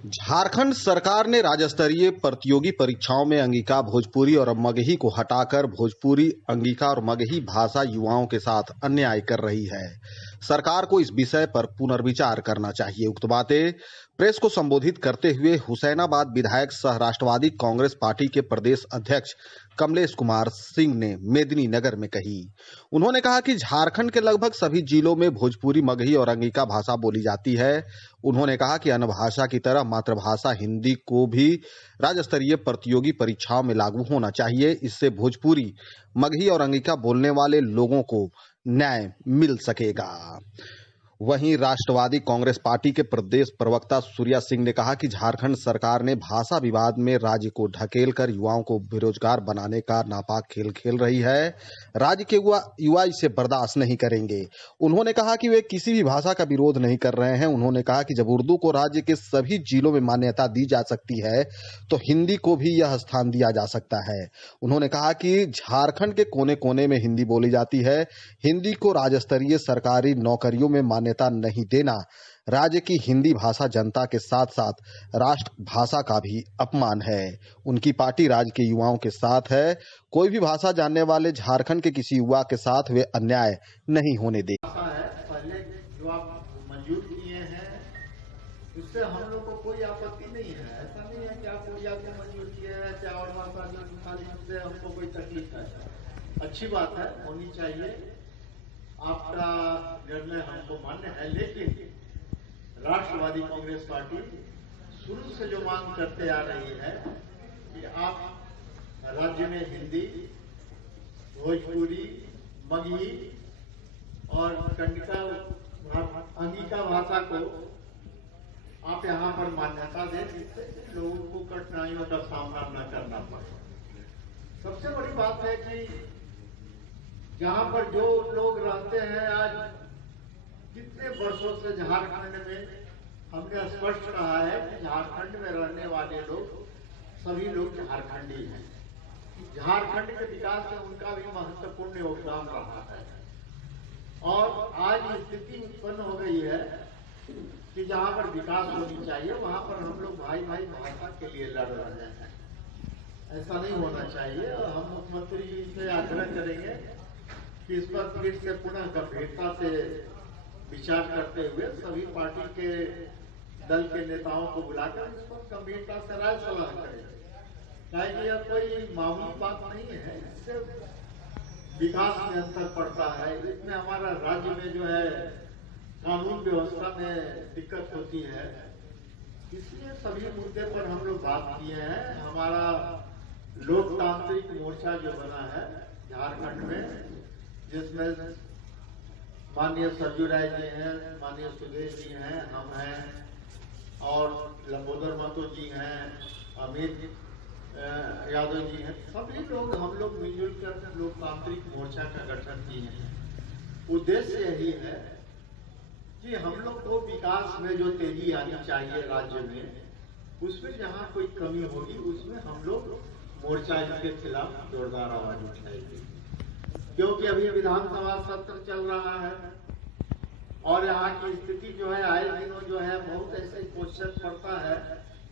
झारखंड सरकार ने राज्य स्तरीय प्रतियोगी परीक्षाओं में अंगिका, भोजपुरी और मगही को हटाकर भोजपुरी, अंगिका और मगही भाषा युवाओं के साथ अन्याय कर रही है। सरकार को इस विषय पर पुनर्विचार करना चाहिए। उक्त बातें प्रेस को संबोधित करते हुए हुसैनाबाद विधायक सह राष्ट्रवादी कांग्रेस पार्टी के प्रदेश अध्यक्ष कमलेश कुमार सिंह ने मेदिनीनगर में कही। उन्होंने कहा कि झारखंड के लगभग सभी जिलों में भोजपुरी, मगही और अंगिका भाषा बोली जाती है। उन्होंने कहा कि अन्य भाषा की तरह मातृभाषा हिंदी को भी राज्य स्तरीय प्रतियोगी परीक्षाओं में लागू होना चाहिए। इससे भोजपुरी, मगही और अंगिका बोलने वाले लोगों को न्याय मिल सकेगा। वहीं राष्ट्रवादी कांग्रेस पार्टी के प्रदेश प्रवक्ता सूर्या सिंह ने कहा कि झारखंड सरकार ने भाषा विवाद में राज्य को ढकेलकर युवाओं को बेरोजगार बनाने का नापाक खेल खेल रही है। राज्य के युवा इसे बर्दाश्त नहीं करेंगे। उन्होंने कहा कि वे किसी भी भाषा का विरोध नहीं कर रहे हैं। उन्होंने कहा कि जब उर्दू को राज्य के सभी जिलों में मान्यता दी जा सकती है तो हिंदी को भी यह स्थान दिया जा सकता है। उन्होंने कहा कि झारखंड के कोने कोने में हिंदी बोली जाती है। हिंदी को राज्य स्तरीय सरकारी नौकरियों में मान्यता नहीं देना राज्य की हिंदी भाषा जनता के साथ साथ राष्ट्र भाषा का भी अपमान है। उनकी पार्टी राज्य के युवाओं के साथ है। कोई भी भाषा जानने वाले झारखंड के किसी युवा के साथ वे अन्याय नहीं होने देंगे। पहले जो आप मंजूर किए हैं उससे हम लोग को कोई आपत्ति नहीं है। ऐसा नहीं है कि आप उड़िया को मंजूर किए हैं चाहे और भाषा से हमको कोई तकलीफ है। अच्छी बात है, होनी चाहिए। आपका निर्णय हमको मान्य है, लेकिन राष्ट्रवादी कांग्रेस पार्टी शुरू से जो मांग करते आ रही है कि आप राज्य में हिंदी, भोजपुरी, मगही और अंगिका भाषा को आप यहाँ पर मान्यता दें, जिससे लोगों को कठिनाइयों का सामना न करना पड़े। सबसे बड़ी बात है कि जहां पर जो लोग रहते हैं, आज कितने वर्षों से झारखंड में हमने स्पष्ट कहा है कि झारखंड में रहने वाले लोग सभी लोग झारखंडी हैं। झारखंड के विकास में उनका भी महत्वपूर्ण योगदान रहा है और आज स्थिति उत्पन्न हो गई है कि जहां पर विकास होनी चाहिए वहां पर हम लोग भाई भाई भाषा के लिए लड़ रहे हैं। ऐसा नहीं होना चाहिए और हम मुख्यमंत्री जी से आग्रह करेंगे कि इस पर फिर से पुनः गंभीरता से विचार करते हुए सभी पार्टी के दल के नेताओं को बुलाकर इस पर गंभीरता से राय सलाह करें। ताकि यह कोई मामूली बात नहीं है, इससे विकास में अंतर पड़ता है। इसमें हमारा राज्य में जो है कानून व्यवस्था में दिक्कत होती है। इसलिए सभी मुद्दे पर हम लोग बात किए हैं। हमारा लोकतांत्रिक मोर्चा जो बना है झारखंड में, जिसमें माननीय सरजू राय जी हैं, माननीय सुदेश जी हैं, हम हैं और लंबोदर महतो जी हैं, अमित यादव जी हैं। सभी लोग हम लोग मिलजुल कर लोकतांत्रिक मोर्चा का गठन किए हैं। उद्देश्य यही है कि हम लोग को विकास में जो तेजी आनी चाहिए राज्य में, उसमें जहां कोई कमी होगी उसमें हम लोग मोर्चा इसके खिलाफ जोरदार आवाज उठाएगी। क्योंकि अभी विधानसभा सत्र चल रहा है और यहाँ की स्थिति जो है आए दिनों जो है बहुत ऐसे क्वेश्चन पड़ता है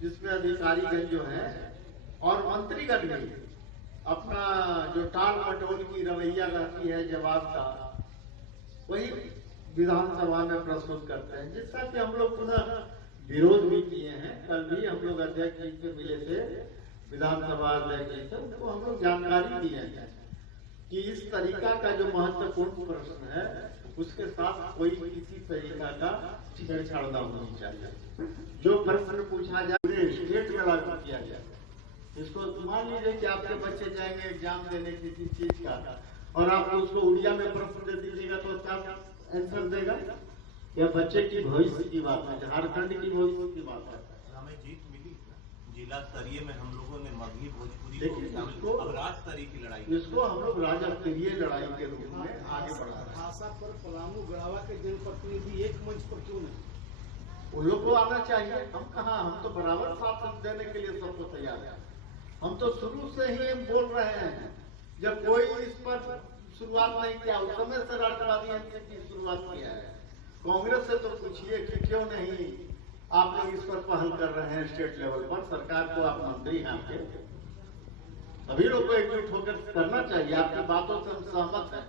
जिसमें अधिकारीगण जो है और मंत्रीगण भी अपना जो टाल मटोल की रवैया रहती है जवाब का, वही विधानसभा में प्रस्तुत करते हैं, जिसका कि हम लोग पुनः विरोध भी किए हैं। कल भी हम लोग अध्यक्ष जी से मिले थे, विधानसभा अध्यक्ष जी से, उनको हम लोग जानकारी दिए हैं कि इस तरीका का जो महत्वपूर्ण प्रश्न है उसके साथ कोई किसी तरीका का छेड़छाड़ न होनी चाहिए। जो प्रश्न पूछा जाए स्टेट में लागू किया जाए। इसको मान लीजिए कि आपके बच्चे जाएंगे एग्जाम देने किसी चीज का और आप उसको उड़िया में प्रश्न दे दीजिएगा तो क्या आंसर देगा? यह बच्चे की भविष्य की बात है, झारखंड की भविष्य की बात है। हमें जीत मिली जिला स्तरीय में, हम लोगों ने मगही, भोजपुरी को अब राज्य स्तरीय की लड़ाई, इसको हम लोग राज्य स्तरीय लड़ाई के रूप में आगे बढ़ा। भाषा पर पलामू गढ़वा के जनप्रतिनिधि एक मंच पर क्यों नहीं? उन लोग को आना चाहिए। हम कहाँ, हम तो बराबर साथ देने के लिए सबको तैयार है। हम तो शुरू से ही बोल रहे हैं, जब कोई इस पर शुरुआत नहीं किया उस समय से राष्ट्रवादी की शुरुआत किया है। कांग्रेस से तो पूछिए कि क्यों नहीं आप लोग इस पर पहल कर रहे हैं स्टेट लेवल पर, सरकार को आप मंत्री हैं आपके, सभी लोग को एकजुट होकर करना चाहिए। आपकी बातों से हम सहमत हैं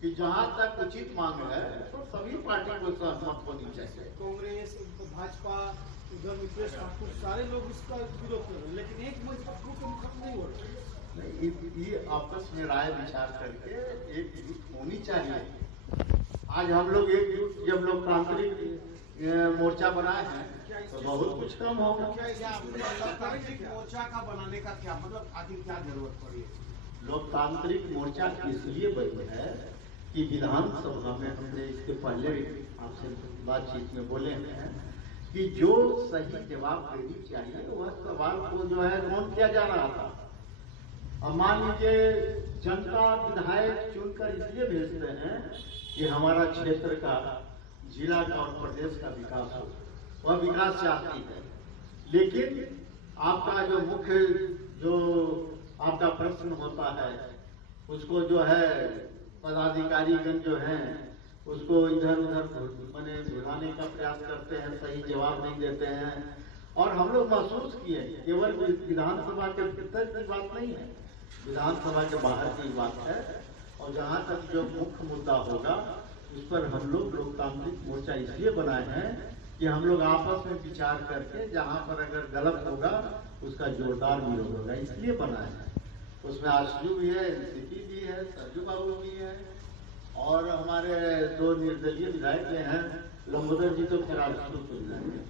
कि जहां तक उचित मांग है तो सभी पार्टी को सहमत होनी चाहिए। कांग्रेस, भाजपा, उधर मित्रेश ठाकुर सारे लोग इसका विरोध कर रहे हैं, लेकिन एक मंच पर खत्म नहीं हो रहा। ये आपस में राय विचार करके एकजुट होनी चाहिए। आज हम लोग एकजुट जब लोकतांत्रिक मोर्चा बनाए हैं तो बहुत कुछ कम होगा। लोकतांत्रिक मोर्चा का बनाने का क्या मतलब, आखिर क्या जरूरत पड़ी है? लोकतांत्रिक मोर्चा इसलिए बनी है कि विधानसभा में हमने इसके पहले आपसे बातचीत में बोले हैं कि जो सही जवाब देनी चाहिए वह सवाल को जो है नोट किया जा रहा था। अब मान लीजिए जनता विधायक चुनकर इसलिए भेजते हैं कि हमारा क्षेत्र का, जिला का और प्रदेश का विकास हो, वह विकास चाहती है। लेकिन आपका जो मुख्य जो आपका प्रश्न होता है उसको जो है पदाधिकारीगण जो हैं उसको इधर उधर मैंने भुलाने का प्रयास करते हैं, सही जवाब नहीं देते हैं। और हम लोग महसूस किए केवल विधानसभा के भीतर की बात नहीं है, विधानसभा के बाहर की बात है। और जहां तक जो मुख्य मुद्दा होगा उस पर हम लोग लोकतांत्रिक मोर्चा इसलिए बनाए हैं कि हम लोग आपस में विचार करके जहां पर अगर गलत होगा उसका जोरदार विरोध होगा, इसलिए बनाए हैं। उसमें आशु भी है, एनसीपी भी है, सरजू बाबू भी है और हमारे 2 निर्दलीय विधायक हैं, लंबोदर जी तो खैर आशु को मिलाएंगे।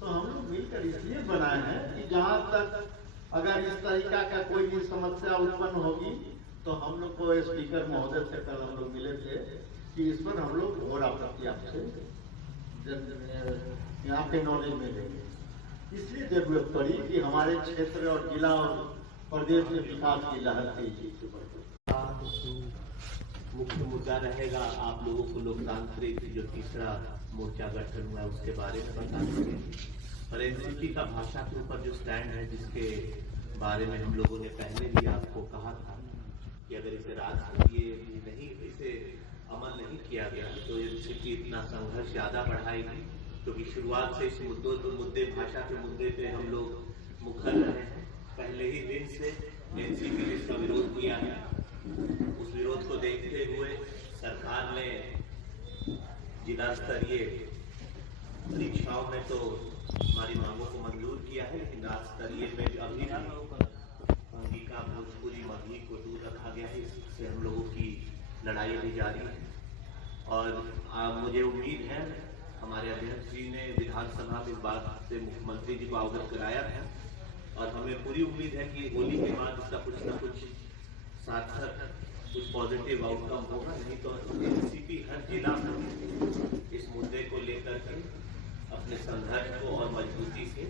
तो हम लोग मिलकर इसलिए बनाए हैं कि जहां तक अगर इस तरीका का कोई भी समस्या उत्पन्न होगी तो हम लोग को स्पीकर महोदय से कल हम लोग मिले थे कि इस पर हम लोग घोर आपत्ति आपसे यहाँ पे नॉलेज में देंगे। इसलिए जरूरत पड़ी कि हमारे क्षेत्र और जिला और प्रदेश में विकास की लहर तेजी से बढ़े। मुख्य मुद्दा रहेगा आप लोगों को लोकतांत्रिक जो तीसरा मोर्चा गठन हुआ है उसके बारे में बताना और एनसीपी का भाषा के ऊपर जो स्टैंड है जिसके बारे में हम लोगों ने पहले भी आपको कहा था कि अगर इसे राजनीति नहीं इसे अमल नहीं किया गया तो एनसीपी इतना संघर्ष ज्यादा बढ़ाएगी, क्योंकि शुरुआत से इस मुद्दे भाषा के मुद्दे पे हम लोग मुखर रहे हैं। पहले ही दिन से एनसीपी ने इसका विरोध किया है। उस विरोध को देखते हुए सरकार ने जिला स्तरीय परीक्षाओं में तो हमारी मांगों को मंजूर किया है, लेकिन राज्य स्तरीय में अभी अंगिका, भोजपुरी, मगही को दूर रखा गया है। इससे हम लोगों की लड़ाई अभी जारी है और मुझे उम्मीद है हमारे अध्यक्ष जी ने विधानसभा में इस बात से मुख्यमंत्री जी को अवगत कराया है और हमें पूरी उम्मीद है कि होली के बाद इसका कुछ न कुछ सार्थक कुछ पॉजिटिव आउटकम होगा। नहीं तो एनसीपी हर जिला में इस मुद्दे को लेकर के अपने संघर्ष को और मजबूती से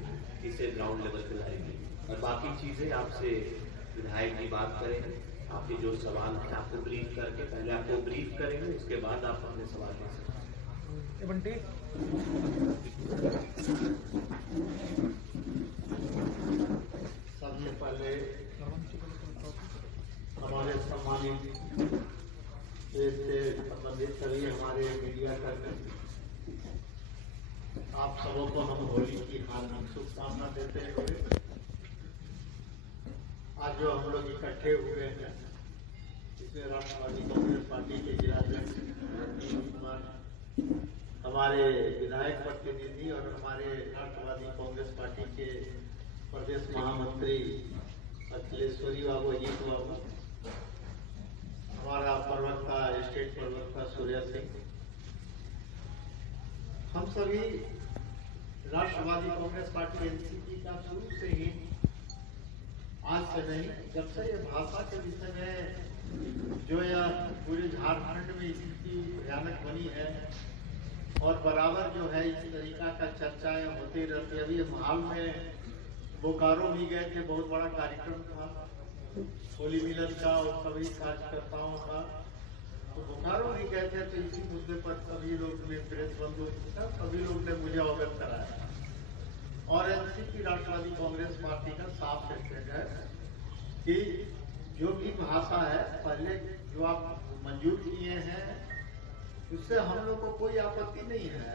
इसे ग्राउंड लेवल पे लाएंगे और बाकी चीजें आपसे विधायक जी बात करेंगे। आपके जो सवाल है आपको ब्रीफ करके पहले आपको ब्रीफ करेंगे, उसके बाद आप अपने सवाल ले सकते हैं। सबसे पहले हमारे सम्मानित देश से संबंधित सभी हमारे मीडिया कर्मी, आप सबों को हम होली की हार्दिक शुभकामना देते हुए आज जो हम लोग इकट्ठे हुए हैं इसमें राष्ट्रवादी कांग्रेस पार्टी के जिलाध्यक्ष हमारे विधायक प्रतिनिधि और हमारे राष्ट्रवादी कांग्रेस पार्टी के प्रदेश महामंत्री अखिलेश्वरी बाबू, अजीत बाबू, हमारा प्रवक्ता स्टेट प्रवक्ता सूर्य सिंह, हम सभी राष्ट्रवादी कांग्रेस पार्टी एनसीपी का शुरू से ही, आज से नहीं, जब से ये भाषा के विषय में जो यह पूरे झारखंड में स्थिति भयानक बनी है और बराबर जो है इस तरीका का चर्चाएं होती रहती है। अभी हाल में बोकारो भी गए थे, बहुत बड़ा कार्यक्रम था होली मिलन का और सभी कार्यकर्ताओं का, तो बोकारो भी गए थे। तो इसी मुद्दे पर सभी लोग ने, प्रेस बंधु सभी लोग ने मुझे अवगत कराया और एनसीपी राष्ट्रवादी कांग्रेस पार्टी का साफ स्टेटमेंट है कि जो भी भाषा है पहले जो आप मंजूर किए हैं उससे हम लोग को कोई आपत्ति नहीं है।